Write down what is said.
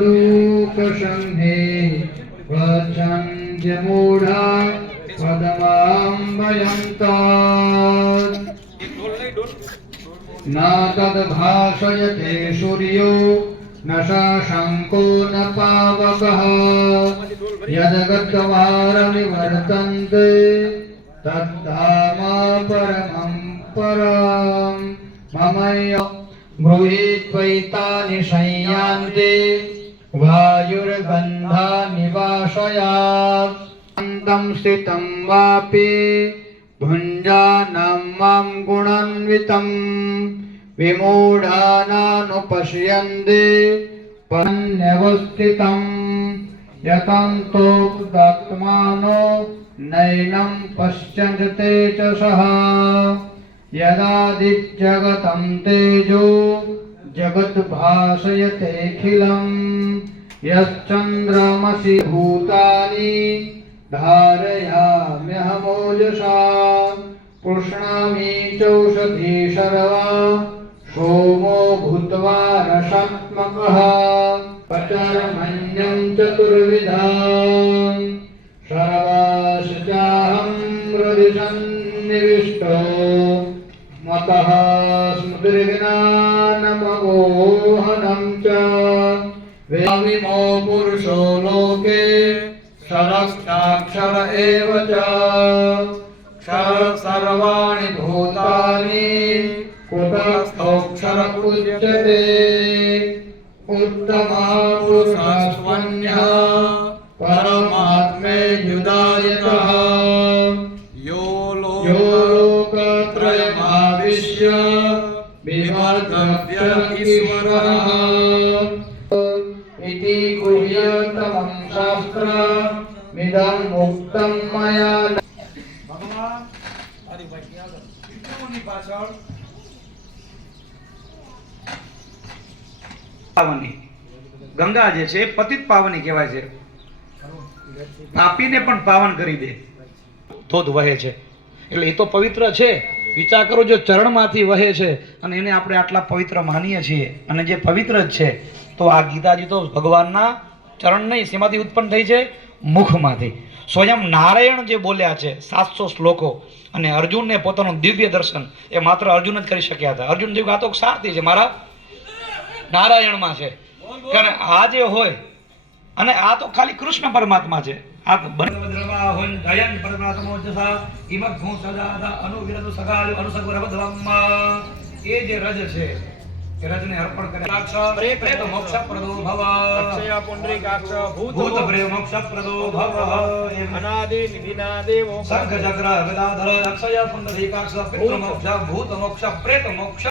लोकसंहे प्रचन्द्यमूढा पदमाम्बयन्तात् न तद्भाषयते सूर्यो न शशाङ्को न पावकः यद्गत्वारनिवर्तन्ते तद्धाम परमं परं ममैव गृहीत्वैतानि संयान्ते वायुर्गन्धानिवासयात् अन्तं स्थितं वापि भुञ्जानं मां गुणान्वितं विमूढानानुपश्यन्ते परन्यवस्थितं यतन्तोक्तात्मानो नैनं पश्यन्ते च सः यदादिजगतं तेजो जगद्भासयतेऽखिलं यश्चन्द्रमसि भूतानि धारयाम्यहमोजसा पुष्णामि चौषधी सर्वा सोमो भूत्वा रसात्मकः पचरमन्यं चतुर्विधाम् सर्वश्चाहं हृदि सन्निविष्टो मतः स्मृतिर्ज्ञानममोहनं च वेदामिमो पुरुषो लोके क्षरश्चाक्षर एव च क्षर सर्वाणि भूतानि कुतस्थोऽक्षर उच्यते उत्तमः पुरुषस्त्वन्यः परमात्मेत्युदायतः यो लोकत्रयमाविश्य बिभर्तव्य ईश्वरः इति गुह्यतमं शास्त्रमिदं मुक्तं मया। भगवान हरि भाई આગળ વિષ્ણુની પાછળ પાવની ગંગા જે છે પતિત પાવની કહેવાય છે, પાપીને પણ પાવન કરી દે ધોધ વહે છે એટલે એ તો પવિત્ર છે। વિચાર કરો જો ચરણમાંથી વહે છે અને એને આપણે આટલા પવિત્ર માનીએ છીએ અને જે પવિત્ર જ છે તો આ ગીતાજી તો ભગવાનના ચરણ નહીં શેમાંથી ઉત્પન્ન થઈ છે? મુખમાંથી। સ્વયં નારાયણ જે બોલ્યા છે 700 શ્લોકો અને અર્જુનને પોતાનું દિવ્ય દર્શન એ માત્ર અર્જુન જ કરી શક્યા હતા। અર્જુન જેવું આ તો સારથી છે મારા નારાયણમાં છે કારણ આ જે હોય અને આ તો ખાલી કૃષ્ણ પરમાત્મા છે। આ એ જે રજ છે એ રજને અર્પણ કરે પ્રેત મોક્ષ પ્રદો ભવ અક્ષય પુંડરીકાક્ષ ભૂત પ્રેત મોક્ષ પ્રદો ભવ અનાદિ નિધિના દેવો સંઘ ચક્ર ગદાધર અક્ષય પુંડરીકાક્ષ પિતૃ મોક્ષ ભૂત મોક્ષ પ્રેત મોક્ષ